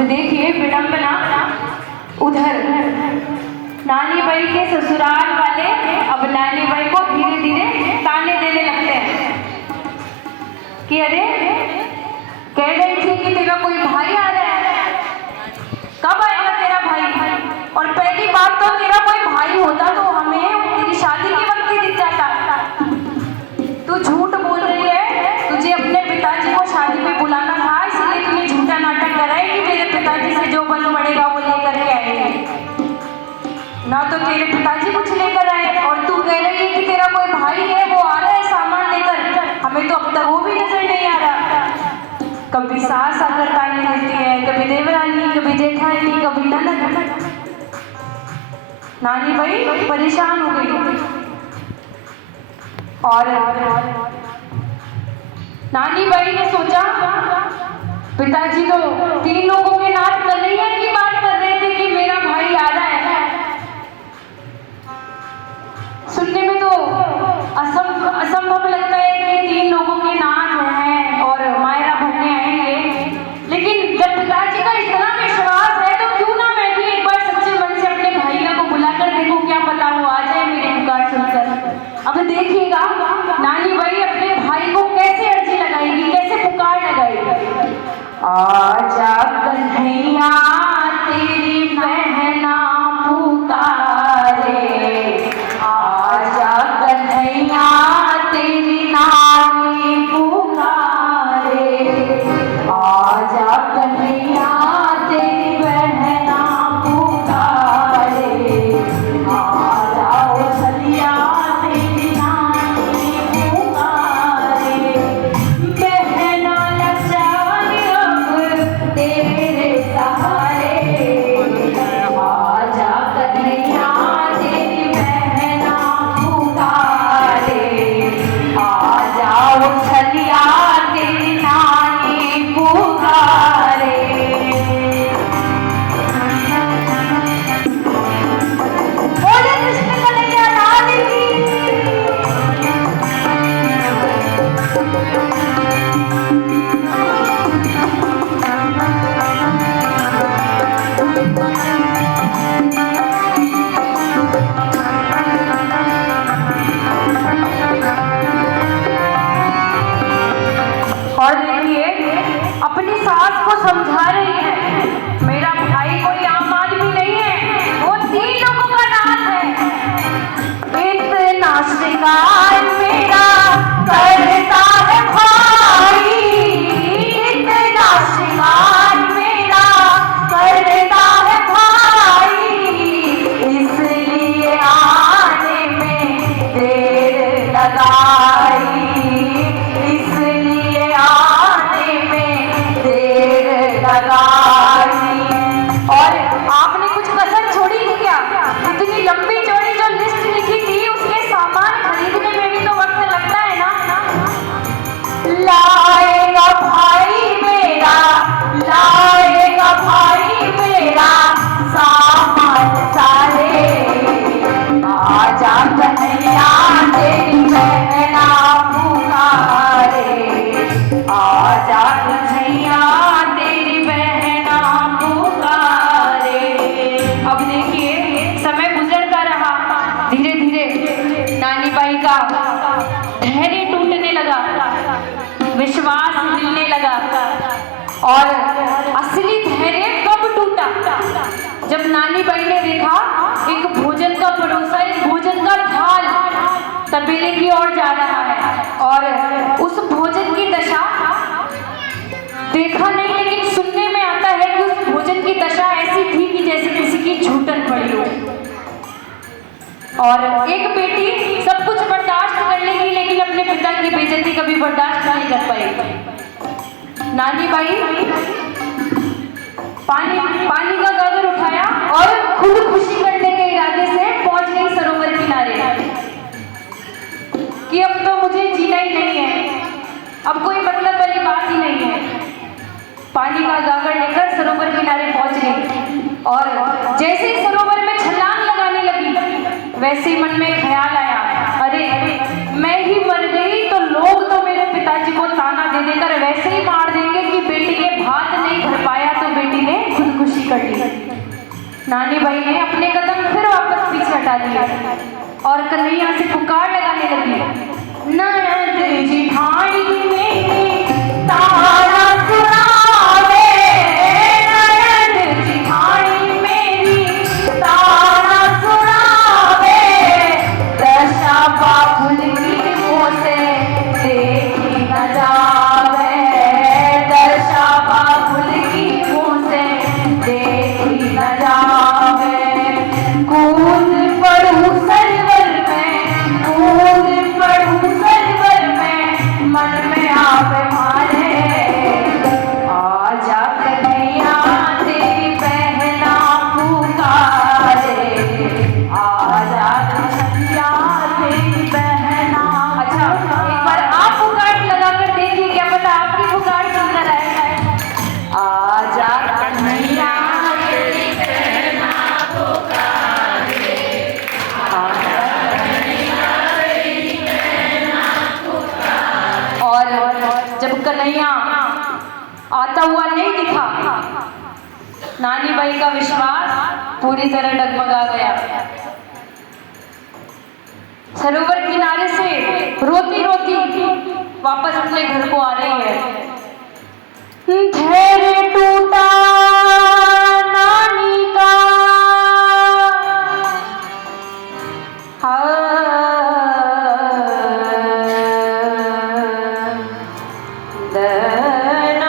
देखिए विडंबना, उधर नानी बाई के ससुराल वाले अब नानी बाई को धीरे धीरे ताने देने लगते हैं कि अरे कह रही थी कि तेरा कोई भाई आ रहा है, कब आएगा तेरा भाई? और पहली बात तो तेरा कोई भाई होता तो हमें तेरी शादी के वक्त ही दिख जाता। तू झूठ बोल रही है, तुझे अपने पिताजी को शादी में बुलाना था, इसलिए तूने झूठा नाटक करा है कि मेरे पिताजी से जो बन पड़ेगा वो लेकर के आएंगे। ना तो तेरे पिताजी कुछ लेकर आए और तू कह रही है कि तेरा कोई भाई है वो आ रहा है सामान लेकर, हमें तो अब तक वो भी नजर नहीं आ रहा। कभी सास आकर ताने देती है, कभी देवरानी, कभी जेठानी, कभी ननद। नानी भाई परेशान हो गई और नानी बाई ने सोचा पिताजी तो 3 लोगों के नाथ कन्हैया की बात कर रहे थे कि मेरा भाई आ रहा है। सुनने में तो असंभव लगता है कि 3 लोगों के नाथ हैं और मायरा भरने आएंगे, लेकिन जब पिताजी का इतना विश्वास है तो क्यों ना मैं भी एक बार सच्चे मन से अपने भैया को बुलाकर देखूं, क्या पता वो आ जाए मेरी पुकार सुनकर। अब देखिएगा नानी बाई अपने भाई को कैसे अर्जी लगाएगी, कैसे पुकार लगाएगी। आजा कन्हैया तेरी बहना पुकारे, आजा कन्हैया तेरी नानी पुकारे, आजा कन्हैया तेरी बहना पुकारे, आजा उछलिया तेरी नानी पुकारे, बहना लचाई अब तेरे सहारे, आजा कन्हैया तेरी बहना पुकारे, आजा उछलिया तेरी नानी पुकारे। बोले कृष्ण कन्हैया लाल की। और देखिए अपनी सास को समझा रही है, मेरा भाई कोई आम आदमी नहीं है, वो 3 लोगों का नाथ है। इतना श्रृंगार मेरा करता है भाई, इतना श्रृंगार मेरा करता है भाई, इसलिए आने में देर लगाई, इसलिए आने में देर लगाई। और आपने कुछ कसर छोड़ी नहीं क्या? इतनी लंबी चौड़ी जो लिस्ट लिखी थी उसके सामान खरीदने में भी तो वक्त लगता है ना। लाएगा भाई मेरा, लाएगा भाई मेरा सामान सारे, आजा कन्हैया तेरी बहना पुकारे, आजा कन्हैया तेरी बहना पुकारे। अब देखिए समय गुजरता रहा, धीरे धीरे नानी बाई का धैर्य टूटने लगा, विश्वास मिलने लगा। और असली धैर्य कब टूटा? जब नानी बाई ने देखा एक भोजन का परोसा, एक भोजन का थाल तबेले की ओर जा रहा है और उस भोजन की दशा देखा नहीं, लेकिन सुनने में आता है कि उस भोजन की दशा ऐसी थी कि जैसे किसी की झूठन पड़ी हो। और एक बेटी सब कुछ बर्दाश्त कर लेगी लेकिन अपने पिता की बेइज्जती कभी बर्दाश्त नहीं कर पाएगी। नानी बाई पानी का गागर उठाया और खुद खुशी करने के इरादे से पहुंच गई सरोवर किनारे कि अब तो मुझे जीना ही नहीं है, अब कोई मतलब वाली बात ही नहीं है। पानी का गागर लेकर सरोवर किनारे पहुंच गई और जैसे ही सरोवर में छलांग लगाने लगी वैसे ही मन में ख्याल आया, अरे मैं ही मर गई तो लोग तो मेरे पिताजी को ताना दे देकर वैसे ही मार देंगे कि बेटी ने भात नहीं भर पाया तो बेटी ने कर ली। नानी भाई ने अपने कदम फिर वापस पीछे हटा दिए और कन्हैया से पुकार लगाने लगी, ननद जिठानी मेरी तारा सुनावे, ननद जिठानी मेरी तारा सुनावे, दशा बाबुल की मुँह से देखी न जावे, दशा बाबुल की मुँह से देखी न जावे, कूद पड़ूं सरवर में, कूद पड़ूं सरवर में, मन में आवे मारे, आजा कन्हैया तेरी बहना पुकारे, आजा कन्हैया तेरी बहना। अच्छा, एक बार आप पुकार लगा कर देखिए, क्या पता आपकी पुकार सुंदर है। आजा कन्हैया तेरी बहना पुकारे, आजा कन्हैया तेरी बहना पुकारे। और जब कन्हैया आता हुआ नहीं दिखा, नानी बाई का विश्वास पूरी तरह डगमगा गया। सरोवर किनारे से रोती रोती वापस अपने घर को आ रही है। धैर्य टूटा नानी का, दना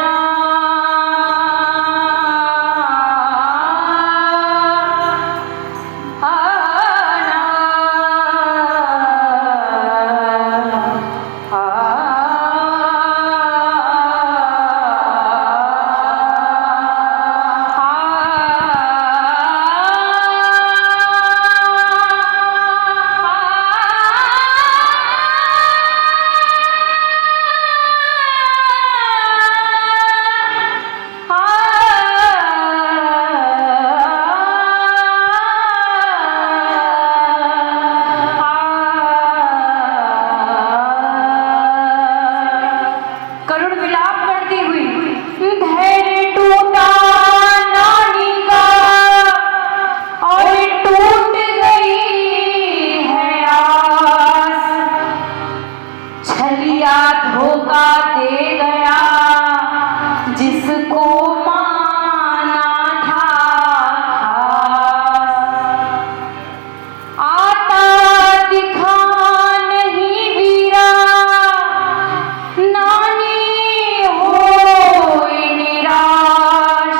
करुण विलाप करती हुई, धैर्य टूटा नानी का और टूट गई है आस, छलिया धोखा दे गया जिसको माना था खास, आता दिखा नहीं वीरा, नानी होई निराश,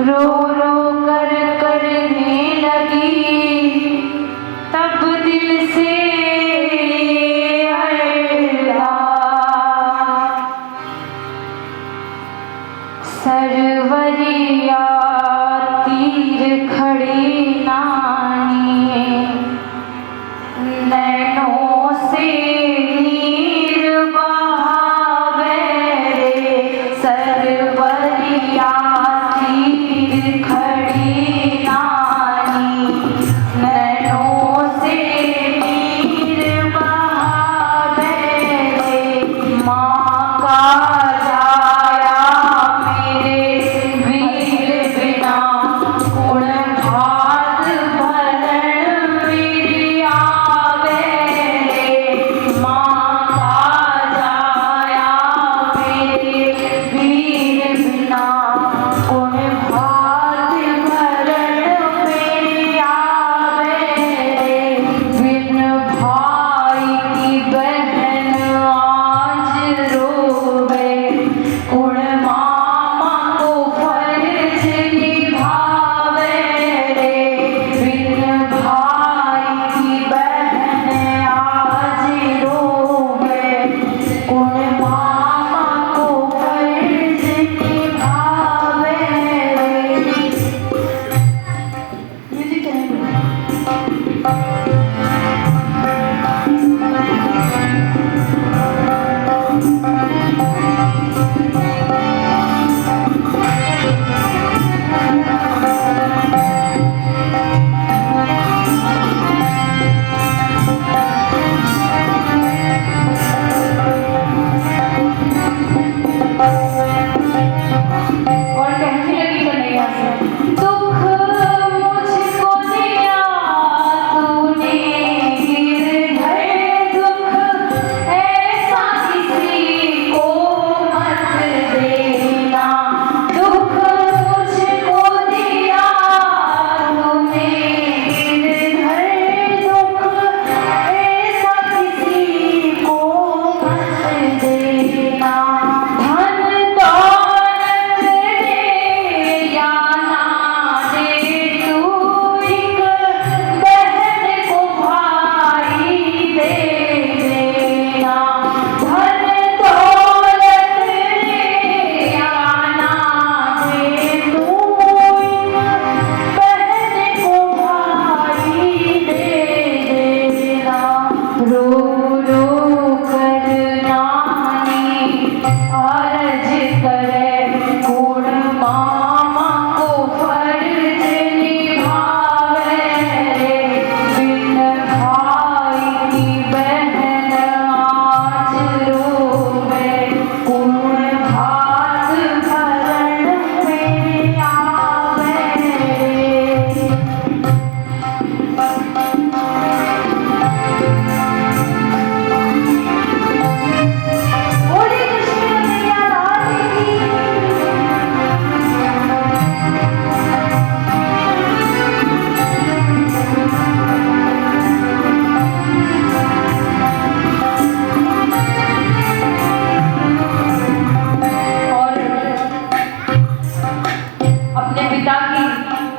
रो रो कर करने लगी तब दिल से अल्लाह, सरवरिया तीर खड़ी नानी, नैनों से नीर बहावे रे, सरवरिया तीर खड़ी नानी, नैनों से नीर बहावे रे, माँ का जाया मेरे वीर बिना, गुण भात भरण मेरी आवे रे,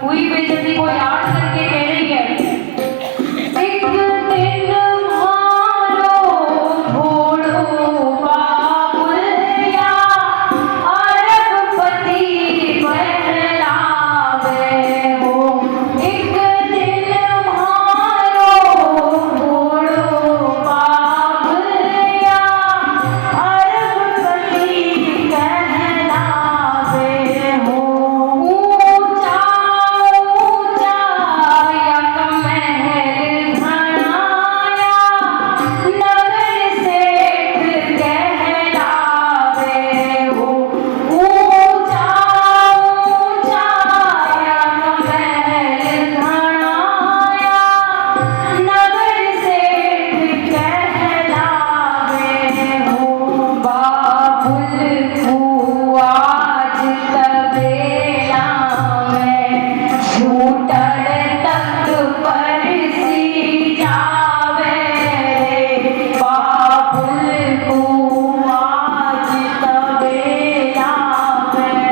हुई बेइज्जती को याद करके कह रही है, एक दिन मारो घोड़ों बाबुलिया, अरबपति बहलावे हो। एक दिन मारो घोड़ों बाबुलिया, अरबपति कहलावे हो। ऊंचा ऊंचा यक महल घनाया, नगर सेठ कहलावे हो। ऊंचा ऊंचा यक महल घनाया, नगर सेठ कहलावे हो। बाबुल को आज तबेला में, छूटल तक परसी जावे रे। बाबुल को आज तबेला में,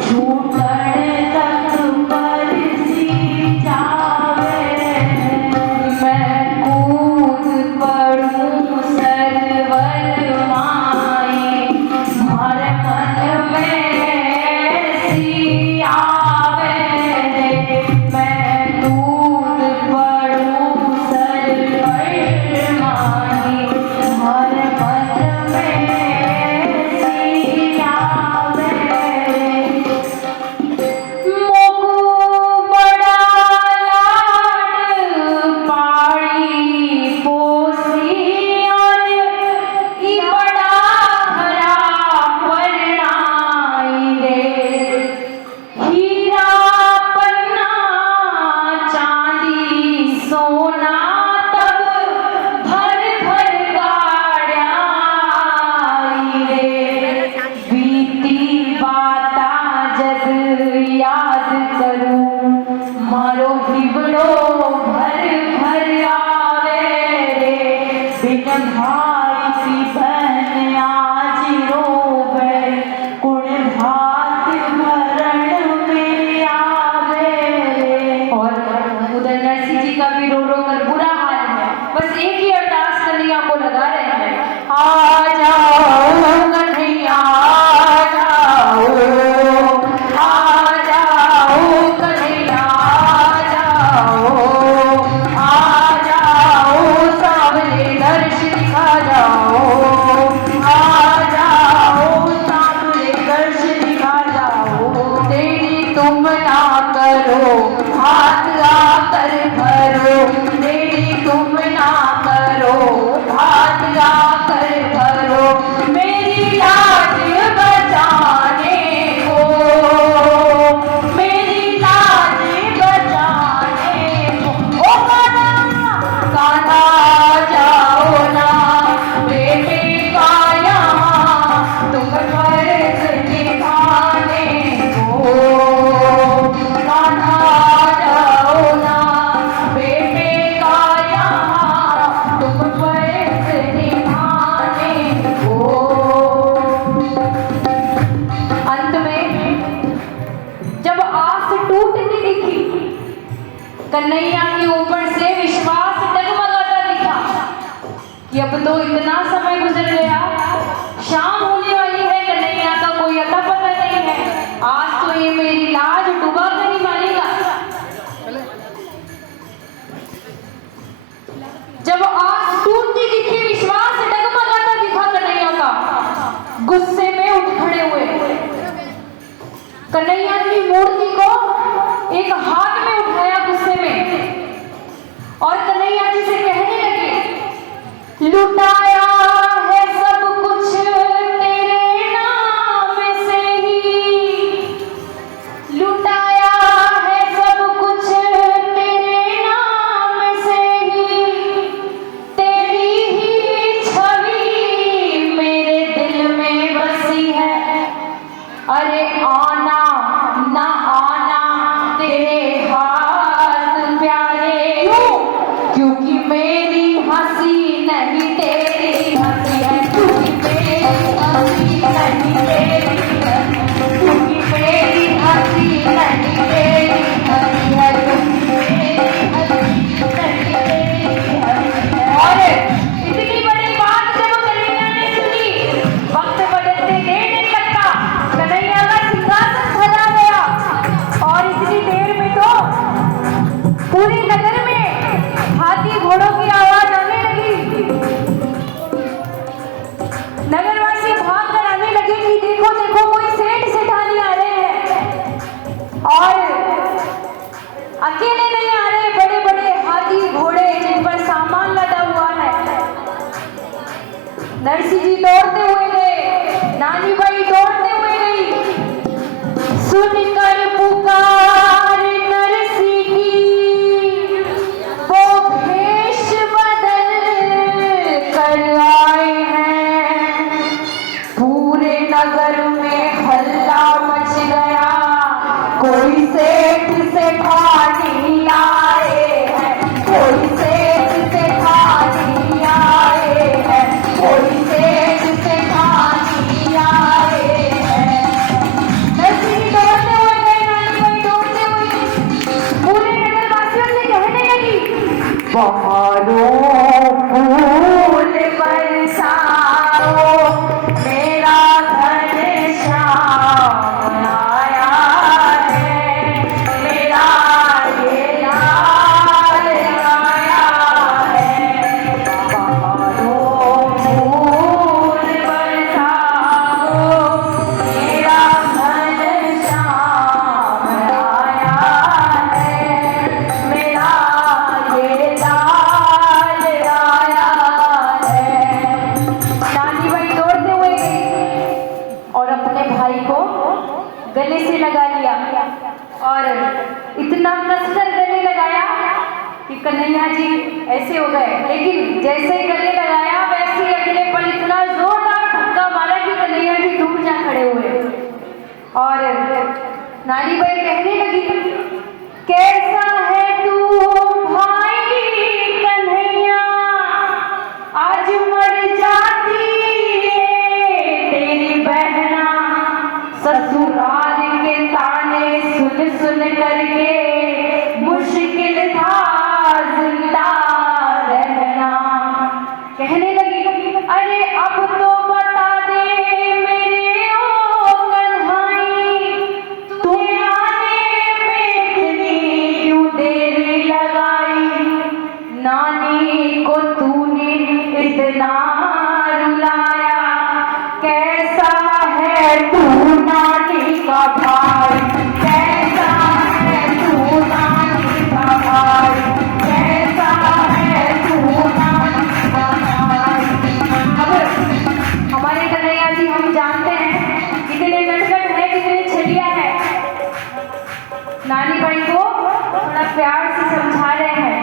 छूटल तक परसी जावे रे। मैं कूद पड़ूं सरवर माई, हर मन में सी आवे रे। मैं कूद पड़ूं सरवर माई, हर मन में सी आवे रे। मोकू बड़ा लाड पाड़ी पोसी, और ई बड़ा हरा परनाई रे। हीरा पन्ना चांदी सोना तब भर भर गाड़ाई रे। बीती बाता जग याद करूं, मारो हिबड़ो भर भर आवे रे। बिन भाई की बहन आज रोवे, कुण भात मरण में आवे रे। और उधर नरसिंह जी का भी रो रो कर बुरा हाल है। बस एक ही अरदास कन्हैया को लगा रहे हैं, आ जाओ कन्हैया आ जाओ, आ जाओ कन्हैया आ जाओ, सावरे दर्श दिखा जाओ, आ जाओ सावरे दर्श दिखा जाओ। देरी तुम ना करो, हाथ आकर भरो, देरी तुम ना करो, हाथ आकर भरो। मेरी लाज बचाने को, मेरी लाज बचाने को। ओ कान्हा कान्हा जाओ ना बेटे का यहाँ, तुम फर्ज निभाने को। कान्हा जाओ ना बेटे का यहाँ, तुम फर्ज निभाने को। अंत में जब आस टूटती दिखी, कन्हैया के ऊपर से विश्वास डगमगाता दिखा कि अब तो इतना समय गुजर गया, शाम होने वाली है, कन्हैया का कोई अता पता नहीं है। आज तो ये मेरी लाज डुबा कर ही मारेगा। जब आस टूटती दिखी, विश्वास डगमगाता दिखा कन्हैया का, गुस्से में उठ खड़े हुए। कन्हैया की मूर्ति को एक हाथ में उठाया गुस्से में, और कन्हैया जी से कहने लगे, लुटाया है सब कुछ तेरे नाम से ही, लुटाया है सब कुछ तेरे नाम से ही। तेरी ही छवि मेरे दिल में बसी है, अरे आना ना आना तेरे कोई सेठ से खाली आए हैं, कोई सेठ से खाली आए हैं, कोई सेठ से खाली आए हैं। नरसिंह दौड़ते हुए गए, नानी बाई दौड़ते हुए पूरे नगरवासियों से कहने लगी, बहारों फूल बरसाओ, मेरा घनश्याम आया है, मेरा ये लाल आया है। बहारों फूल बरसाओ, मेरा घनश्याम आया है, मेरा ये लाल आया है। नानी बाई दौड़ते हुए गई और अपने भाई को गले से लगा लिया और इतना कसकर गले लगाया कि कन्हैया जी ऐसे हो गए। लेकिन जैसे ही गले लगाया वैसे ही अगले पल इतना जोरदार धक्का मारा कि कन्हैया जी डूब जा खड़े हुए। और नानी बाई कहने लगी, कैसा है तू भाई कन्हैया, आज मर जाती तेरी बहना, ससुराल के ताने सुन सुन करके मुश्किल था जिंदा रहना। कहने लगी, अरे अब तो बता दे मेरे ओ कन्हाई, तुम्हें आने में इतनी क्यों देर लगाई, नानी को तूने इतना रुलाया, कैसा है तू नानी का भाई, कैसा है तू नानी का भाई, कैसा है तू नानी का भाई। अब हमारे कन्हैया जी हम जानते हैं कितने नटखट है, कितने छलिया है। नानी बाई को थोड़ा प्यार से समझा रहे हैं,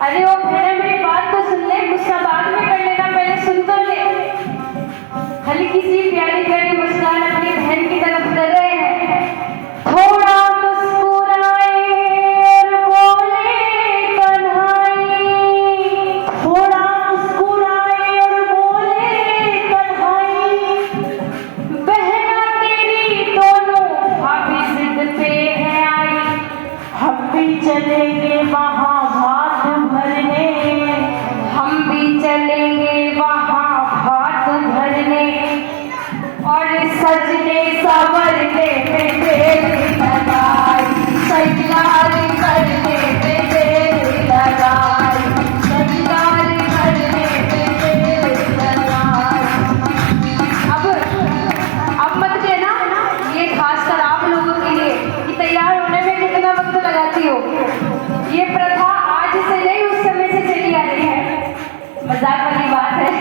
अरे ओ बहन मेरी बात तो सुन ले, गुस्सा बाद में कर लेना, पहले सुन तो ले। हल्की सी प्यारी प्यारी मुस्कान अपनी बहन की तरफ कर रहे हैं। थोड़ा मुस्कुराए और बोले कन्हाई, थोड़ा मुस्कुराए और बोले कन्हाई, बहना तेरी दोनों भाभी जिद पे है आई, हम भी चलेंगे वहाँ भात भरने, हम भी चलेंगे वहाँ भात भरने, और सजने संवरने पे देर लगाई, श्रृंगार करने पे देर लगाई, श्रृंगार करने पे देर लगाई। अब मत कहना, ये खासकर आप लोगों के लिए कि तैयार होने में कितना वक्त लगाती हो। ये प्रथा आज से नहीं उस समय से चली आ रही है, मजाक वाली बात है।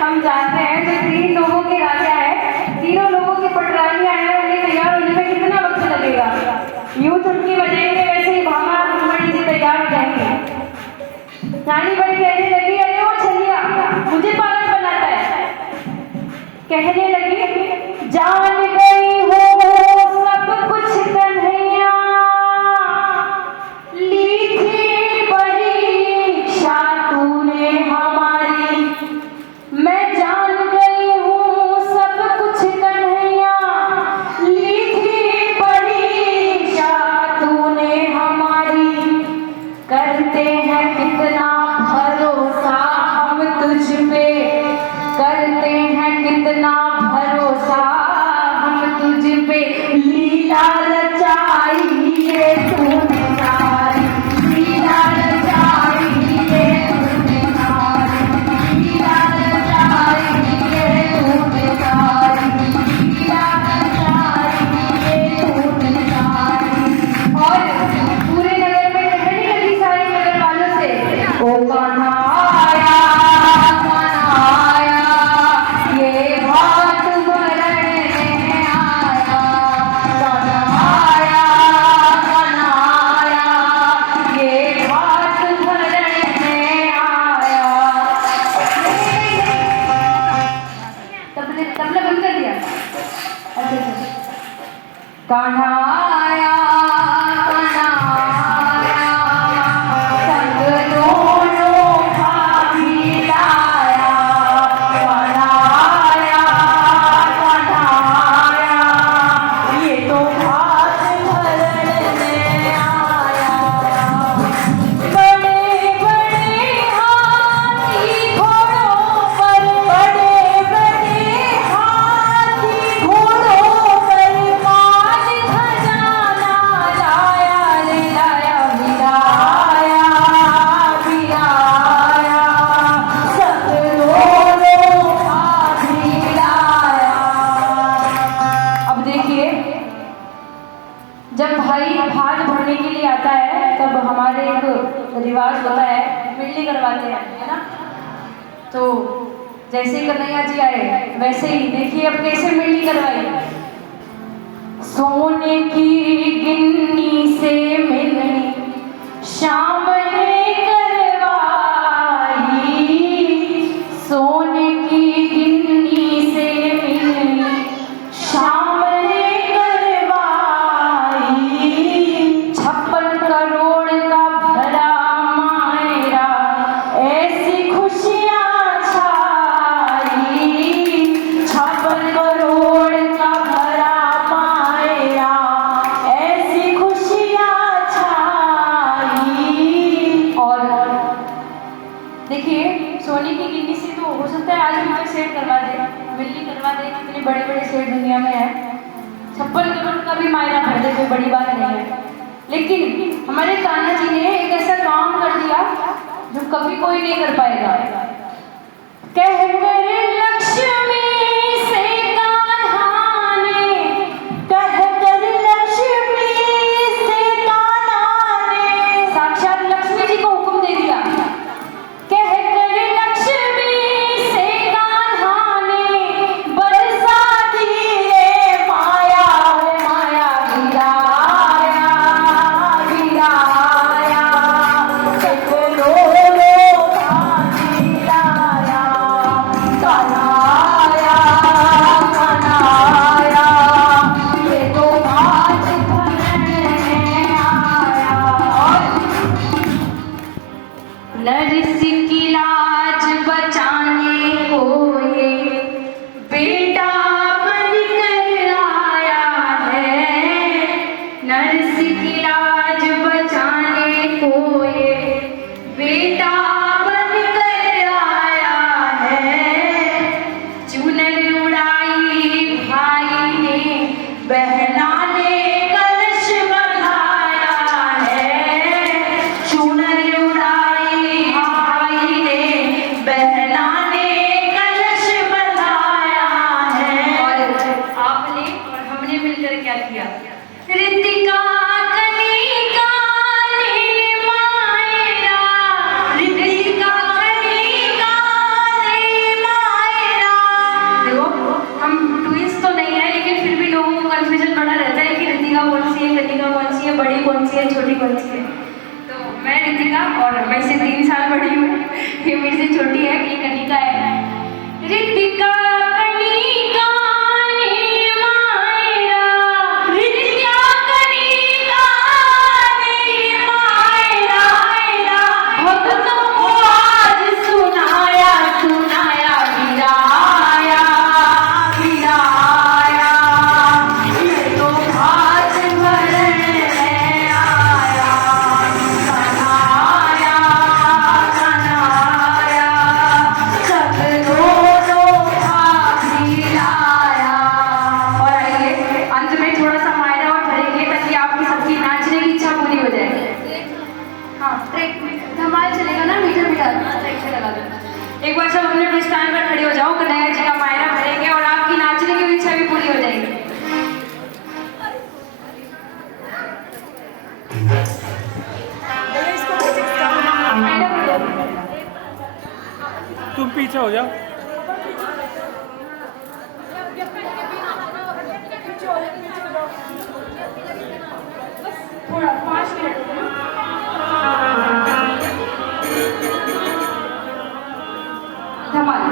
हम जानते हैं जो 3 लोगों के राजा है, तीनों लोगों की पटरानियां हैं, उन्हें तैयार होने में कितना वक्त लगेगा। यूं चुटकी बजाएंगे वैसे ही भामा घुमड़ी जी तैयार हो जाएंगे। नानी बाई कहने लगी, अरे वो छलिया मुझे पागल बनाता है। कहने लगी, जान गई हो सब कुछ कन्हैया, ली थी परीक्षा तूने हमारी, मैं जान गई हूँ सब कुछ कन्हैया, ली थी परीक्षा तूने हमारी, करते हैं कितना भरोसा हम तुझ पे, करते हैं कितना भरोसा जब भाई भाग भरने के लिए आता है तब हमारे एक रिवाज होता है, मिलनी करवाते हैं, है ना। तो जैसे कन्हैया जी आए वैसे ही देखिए अब कैसे मिलनी करवाई। सोने की गिन्नी से मिलनी शाम ने करवाई, सोने की गिन्नी से मिलनी शाम ने करवाई, 56 करोड़ का भरा मायरा ऐसी खुशियां छाई, 56 करोड़ का भरा मायरा ऐसी खुशियां छाई। और देखिए सोने की गिन्नी से तो हो सकता है आज हमारे सेट करवा दे, मिलनी करवा दे, कितने बड़े बड़े सेट दुनिया में है, 56 करोड़ का भी मायरा भर दे, कोई बड़ी बात नहीं है। लेकिन हमारे कान्हा जी ने एक ऐसा काम कर दिया जो कभी कोई नहीं कर पाएगा। कहकर लक्ष्मी से कान्हा ने, कहकर लक्ष्मी से कान्हा ने साक्षात लक्ष्मी जी को हुक्म दे दिया। कहकर लक्ष्मी से कान्हा ने बरसा दिए माया, माया गिराया गिराया, करोड़ों का गिराया, कन्हैया कन्हैया ये तो भाग भरने आया। नरसी की लाज बचाने को ये बेटा बनकर आया है, नरसी की लाज बचाने को ये बेटा बनकर आया है, चुनर उड़ाई भाई ने बहना ने कलश बंधाया है, चुनर उड़ाई भाई ने बहना ने कलश बंधाया है। और आपने और हमने मिलकर क्या किया? ऋतिका कनिका ने मायरा, ऋतिका कनिका ने मायरा। देखो हम ट्विस्ट तो नहीं है लेकिन फिर भी लोगों को कंफ्यूजन बना रहता है कि ऋतिका कौन सी है, कनिका कौन सी है, बड़ी कौन सी है, छोटी कौन सी है। तो मैं ऋतिका और मैं से 3 साल बड़ी हूँ, ये मेरे से छोटी है, ये कनिका है। ऋतिका कनिका ने मायरा, ऋतिका कनिका ने मायरा, भक्तों को आज सुनाया सुनाया गिराया गिराया, ये तो भाग भरने आया, कन्हैया कन्हैया सब दोनों भाग गिराया। और आइए अंत में थोड़ा सा मायरा और भरेंगे ताकि आपकी सबकी नाचने की इच्छा पूरी हो जाए। हाँ ट्रैक धमाल चलेगा ना, मीटर बिठा ट्रैक से लगा दो। एक बार सब अपने अपने स्थान पर खड़े हो जाओ, कन्हैया जी का मायरा भरेंगे और आपकी नाचने की इच्छा भी पूरी हो जाएगी। तुम पीछे हो जाओ। थोड़ा 5 मिनट धमाल। क्या बात है?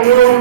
हरिओम